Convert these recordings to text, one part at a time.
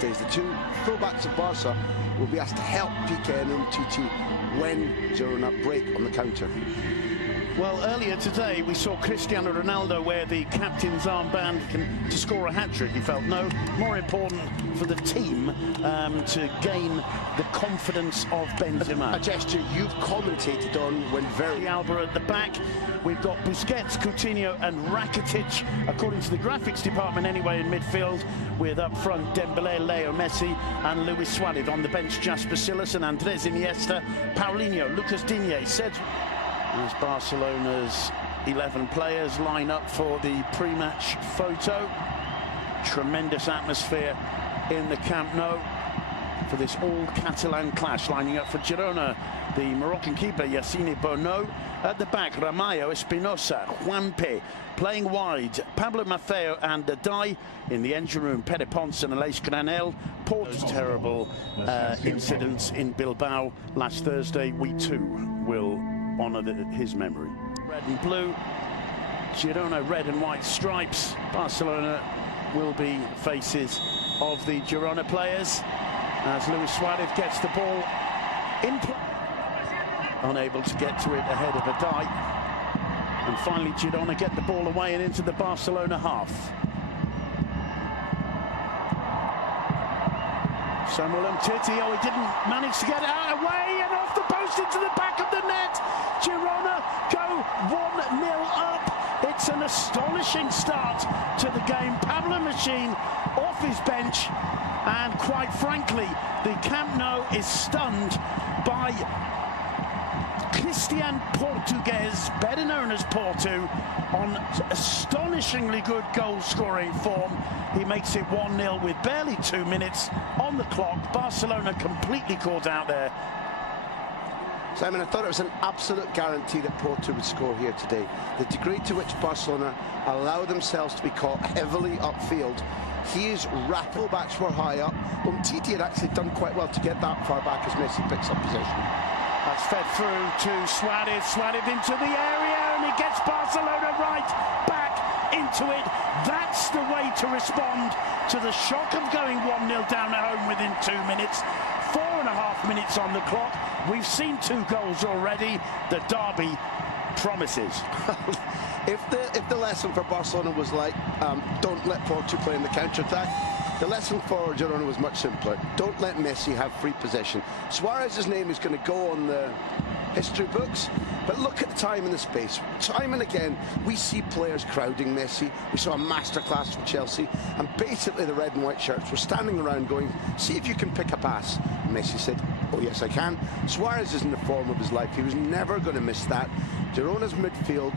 The two fullbacks of Barca will be asked to help Piqué and Umtiti when Jurona break on the counter. Well, earlier today we saw Cristiano Ronaldo wear the captain's armband to score a hat-trick. He felt no more important for the team to gain the confidence of Benzema. A gesture you've commentated on when very... Alba at the back. We've got Busquets, Coutinho and Rakitic, according to the graphics department anyway, in midfield, with up front Dembélé, Leo Messi and Luis Suarez. On the bench, Jasper Sillas and Andres Iniesta, Paulinho, Lucas Digne, said... As Barcelona's 11 players line up for the pre-match photo. Tremendous atmosphere in the Camp Nou for this all-Catalan clash. Lining up for Girona, the Moroccan keeper Yassine Bono. At the back, Ramallo, Espinosa, Juanpe. Playing wide, Pablo Maffeo and Dai. In the engine room, Pere Ponce and Aleix Granel. Those terrible incidents in Bilbao last Thursday. We too will honour his memory. Red and blue, Girona red and white stripes. Barcelona will be faces of the Girona players as Luis Suarez gets the ball in play. Unable to get to it ahead of Adai. And finally Girona get the ball away and into the Barcelona half. Samuel Umtiti, he didn't manage to get it out away and off the post into the back of the net. Girona go 1-0 up. It's an astonishing start to the game. Pablo Machine off his bench, and quite frankly, the Camp Nou is stunned by Christian Portugues, better known as Portu, on astonishingly good goal-scoring form. He makes it 1-0 with barely 2 minutes on the clock. Barcelona completely caught out there. Simon, I thought it was an absolute guarantee that Porto would score here today. The degree to which Barcelona allow themselves to be caught heavily upfield. He is rapid. Backs were high up. Umtiti had actually done quite well to get that far back as Messi picks up possession. That's fed through to Suarez. Suarez into the area, and he gets Barcelona right back into it. That's the way to respond to the shock of going 1-0 down at home within 2 minutes. 4.5 minutes on the clock. We've seen 2 goals already. The derby promises. If the lesson for Barcelona was like, don't let Porto play in the counter-attack, the lesson for Girona was much simpler. Don't let Messi have free possession. Suarez's name is going to go on the history books, but look at the time and the space. Time and again, we see players crowding Messi. We saw a masterclass from Chelsea, and basically the red and white shirts were standing around going, see if you can pick a pass. And Messi said, oh yes, I can. Suarez is in the form of his life. He was never going to miss that. Girona's midfield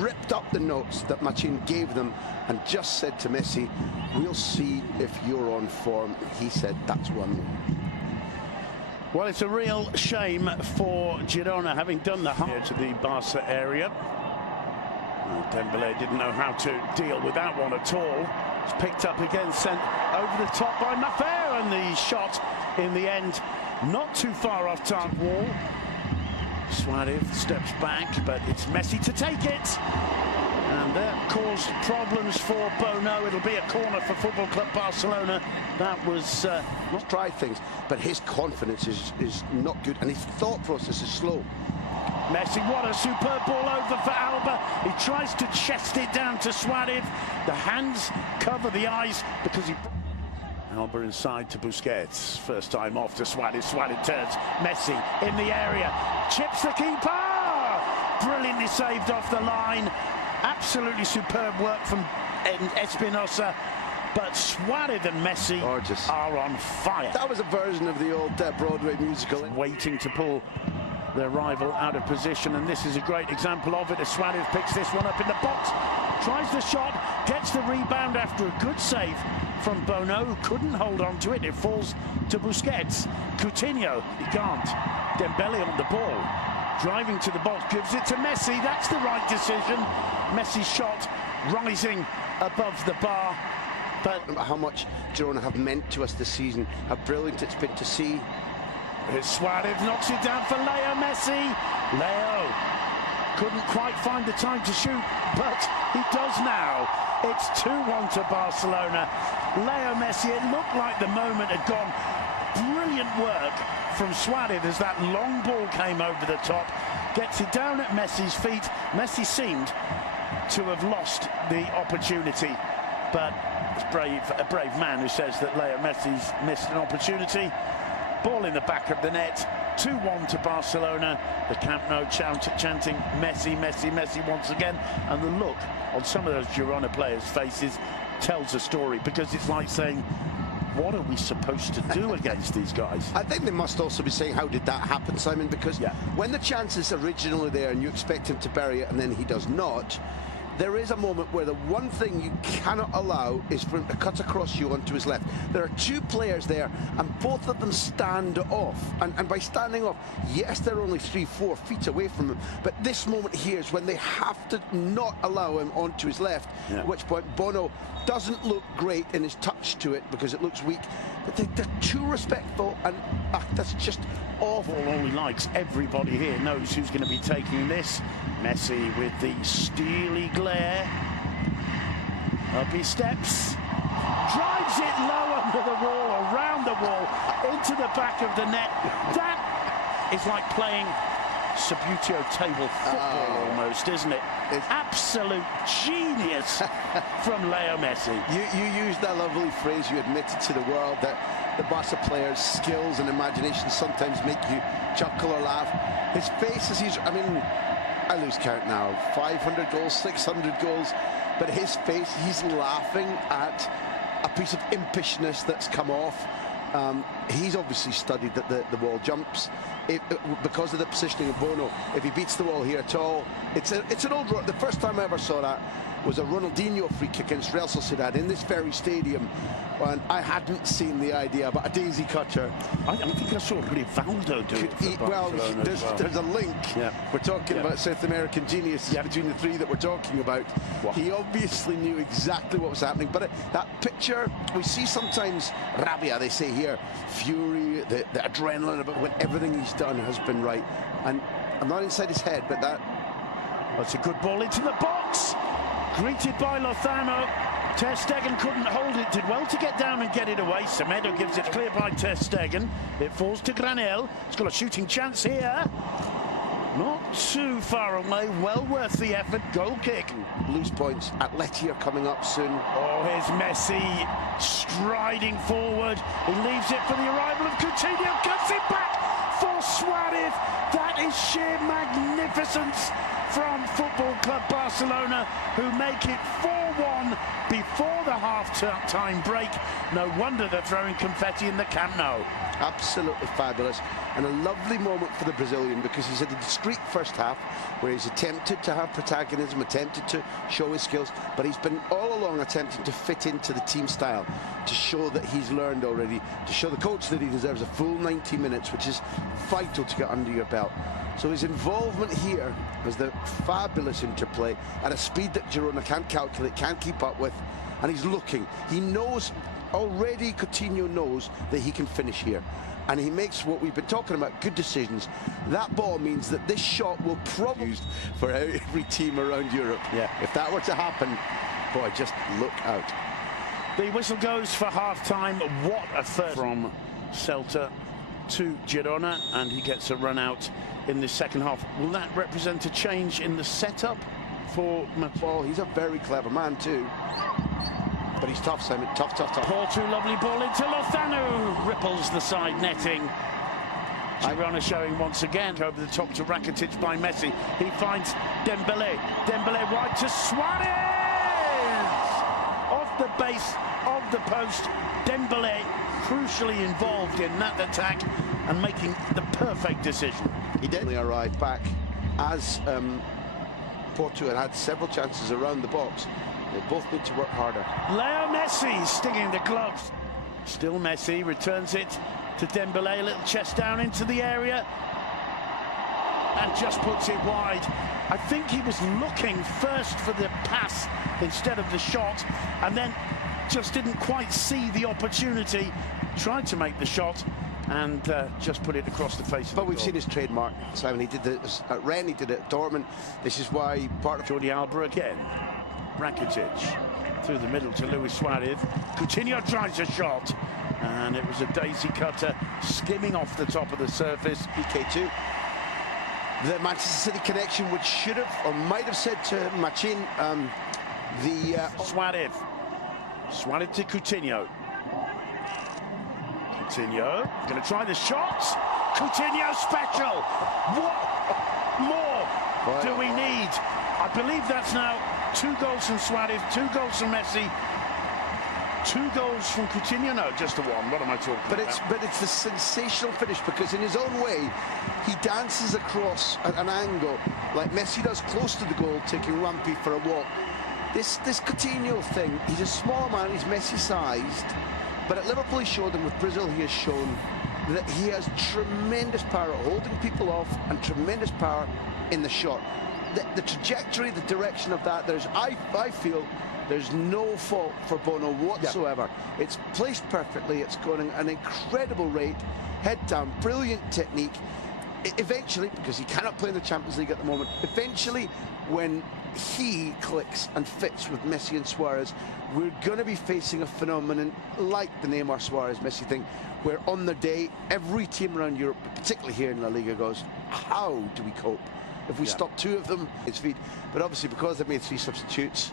ripped up the notes that Matchin gave them and just said to Messi, we'll see if you're on form. He said, that's 1-0. Well, it's a real shame for Girona having done the harm to the Barca area. Well, Dembélé didn't know how to deal with that one at all. It's picked up again, sent over the top by Maffeo, and the shot in the end not too far off target wall. Suarez steps back, but it's Messi to take it. And that caused problems for Bono. It'll be a corner for Football Club Barcelona. That was not try things, but his confidence is not good, and his thought process is slow. Messi, what a superb ball over for Alba. He tries to chest it down to Suarez. The hands cover the eyes because he... Alba inside to Busquets. First time off to Suarez. Suarez turns. Messi in the area. Chips the keeper. Brilliantly saved off the line. Absolutely superb work from Espinosa. But Suarez and Messi are on fire. That was a version of the old Broadway musical. Waiting to pull their rival out of position, and this is a great example of it as Suarez picks this one up in the box. Tries the shot, gets the rebound after a good save from Bono, who couldn't hold on to it. It falls to Busquets. Coutinho, he can't. Dembélé on the ball. Driving to the box, gives it to Messi. That's the right decision. Messi's shot rising above the bar. But how much Girona have meant to us this season, how brilliant it's been to see. Suarez knocks it down for Leo Messi. Leo couldn't quite find the time to shoot, but He does now. It's 2-1 to Barcelona. Leo Messi, it looked like the moment had gone. Brilliant work from Suarez as that long ball came over the top. Gets it down at Messi's feet. Messi seemed to have lost the opportunity. But it's a brave man who says that Leo Messi's missed an opportunity. Ball in the back of the net. 2-1 to Barcelona. The Camp Nou chanting Messi, Messi, Messi once again. And the look on some of those Girona players' faces tells a story, because it's like saying, what are we supposed to do against these guys? I think they must also be saying, how did that happen, Simon? Because when the chance is originally there and you expect him to bury it and then he does not, there is a moment where the one thing you cannot allow is for him to cut across you onto his left. There are two players there, and both of them stand off. And by standing off, yes, they're only 3-4 feet away from him, but this moment here is when they have to not allow him onto his left, at which point Bono doesn't look great in his touch to it because it looks weak, but they're too respectful, and that's just awful. All he likes, everybody here knows who's going to be taking this. Messi with the steely glare. Up he steps, drives it low under the wall, around the wall, into the back of the net. That is like playing Subbuteo table football almost, isn't it? It's absolute genius from Leo Messi. You used that lovely phrase, you admitted to the world that the Barca players' skills and imagination sometimes make you chuckle or laugh. His face as I mean, I lose count now, 500 goals, 600 goals, but his face, he's laughing at a piece of impishness that's come off. He's obviously studied that the wall jumps. Because of the positioning of Bono, if he beats the wall here at all, it's an old... The first time I ever saw that was a Ronaldinho free kick against Real Sociedad in this very stadium, and I hadn't seen the idea about a daisy cutter. I think I saw Rivaldo do it. Well, there's a link. We're talking about South American genius between the three that we're talking about. He obviously knew exactly what was happening, but that picture, we see sometimes rabia, they say here, fury, the adrenaline about when everything he's done has been right. And I'm not inside his head, but that's a good ball into the box. Greeted by Lozano. Ter Stegen couldn't hold it, did well to get down and get it away. Semedo gives it clear by Ter Stegen. It falls to Granel. He's got a shooting chance here. Not too far away, well worth the effort. Goal kick. Loose points. Atleti are coming up soon. Oh, here's Messi striding forward. He leaves it for the arrival of Coutinho. Cuts it back for Suarez. That is sheer magnificence from Football Club Barcelona, who make it 4-1 before the half-time break. No wonder they're throwing confetti in the Camp Nou. Absolutely fabulous, and a lovely moment for the Brazilian, because he's had a discreet first half where he's attempted to have protagonism, attempted to show his skills, but he's been all along attempting to fit into the team style, to show that he's learned already, to show the coach that he deserves a full 90 minutes, which is vital to get under your belt. So his involvement here is the fabulous interplay at a speed that Jirona can't calculate, can't keep up with, and he's looking. He knows already, Coutinho knows that he can finish here, and he makes what we've been talking about, good decisions. That ball means that this shot will probably be used for every team around Europe. If that were to happen, boy, just look out. The whistle goes for half-time. What a third from Celta to Girona, and he gets a run out in the second half. Will that represent a change in the setup for Matchball? Well, he's a very clever man too, but he's tough, Simon. Tough. Porto, lovely ball into Lozano, ripples the side netting. Girona showing once again over the top to Rakitic by Messi. He finds Dembele. Dembele wide to Suarez! Off the base of the post. Dembele crucially involved in that attack and making the perfect decision. He didn't arrive back as Porto had several chances around the box. They both need to work harder. Leo Messi stinging the gloves. Still Messi returns it to Dembele, little chest down into the area and just puts it wide. I think he was looking first for the pass instead of the shot, and then just didn't quite see the opportunity. Tried to make the shot and just put it across the face. But we've seen his trademark, Simon. He did this at Rennes, he did it at Dortmund. This is why part of Jordi Alba again. Rakitic through the middle to Luis Suarez. Coutinho tries a shot, and it was a daisy cutter skimming off the top of the surface. PK2. The Manchester City connection, which should have or might have said to Matchin, Suarez to Coutinho. Coutinho going to try the shot. Coutinho special. What more do we need? I believe that's now 2 goals from Suarez, 2 goals from Messi, 2 goals from Coutinho. No, just the 1. What am I talking about? But it's a sensational finish, because in his own way he dances across at an angle like Messi does close to the goal, taking Rampy for a walk. This Coutinho thing, he's a small man, he's Messi-sized, but at Liverpool he showed, and with Brazil he has shown that he has tremendous power at holding people off and tremendous power in the shot. The trajectory, the direction of that, I feel there's no fault for Bono whatsoever. Yeah. It's placed perfectly, it's going at an incredible rate, head down, brilliant technique. Eventually, because he cannot play in the Champions League at the moment, eventually when he clicks and fits with Messi and Suarez, we're going to be facing a phenomenon like the Neymar Suarez Messi thing, where on the day every team around Europe, particularly here in La Liga, goes, how do we cope if we stop 2 of them at his feet? But obviously, because they've made 3 substitutes,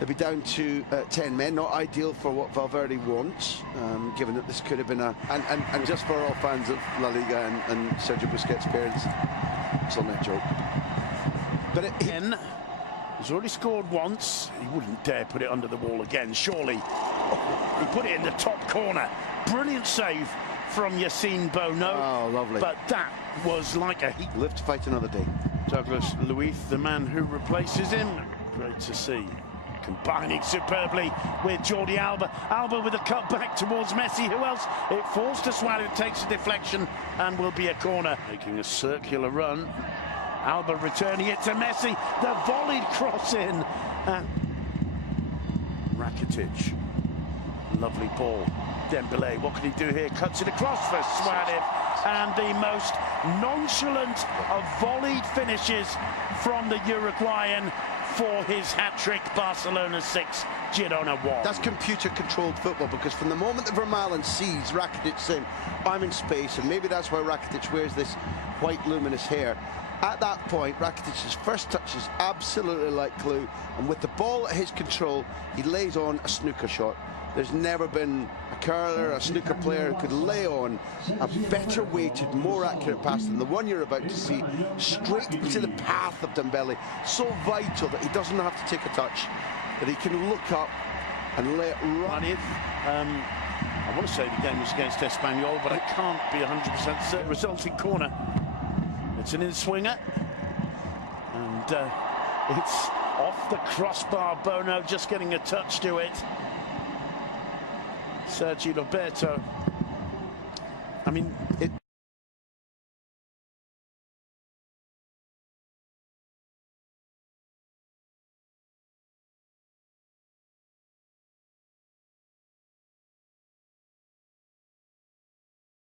they'll be down to 10 men. Not ideal for what Valverde wants, given that this could have been and just for all fans of La Liga and Sergio Busquets' parents, it's on that joke. But he's already scored once. He wouldn't dare put it under the wall again, surely. He put it in the top corner. Brilliant save from Yassine Bono. Oh, lovely. But that was like a heat. Live to fight another day. Douglas Luiz, the man who replaces him. Great to see. Combining superbly with Jordi Alba. Alba with a cut back towards Messi. Who else? It falls to Suarez, takes a deflection, and will be a corner. Making a circular run. Alba returning it to Messi. The volleyed cross in. And Rakitic. Lovely ball. Dembele, what can he do here? Cuts it across for Suarez. And the most nonchalant of volleyed finishes from the Uruguayan for his hat-trick. Barcelona 6, Girona 1. That's computer-controlled football, because from the moment that Vermaelen sees Rakitic saying, I'm in space, and maybe that's why Rakitic wears this white luminous hair, at that point, Rakitic's first touch is absolutely like glue, and with the ball at his control, he lays on a snooker shot. There's never been a curler, a snooker player who could lay on a better weighted, more accurate pass than the one you're about to see, straight into the path of Dembele. So vital that he doesn't have to take a touch, that he can look up and lay it right. I want to say the game was against Espanyol, but I can't be 100% certain. Resulting corner. It's an in-swinger, and it's off the crossbar. Bono just getting a touch to it. Sergio Roberto. I mean,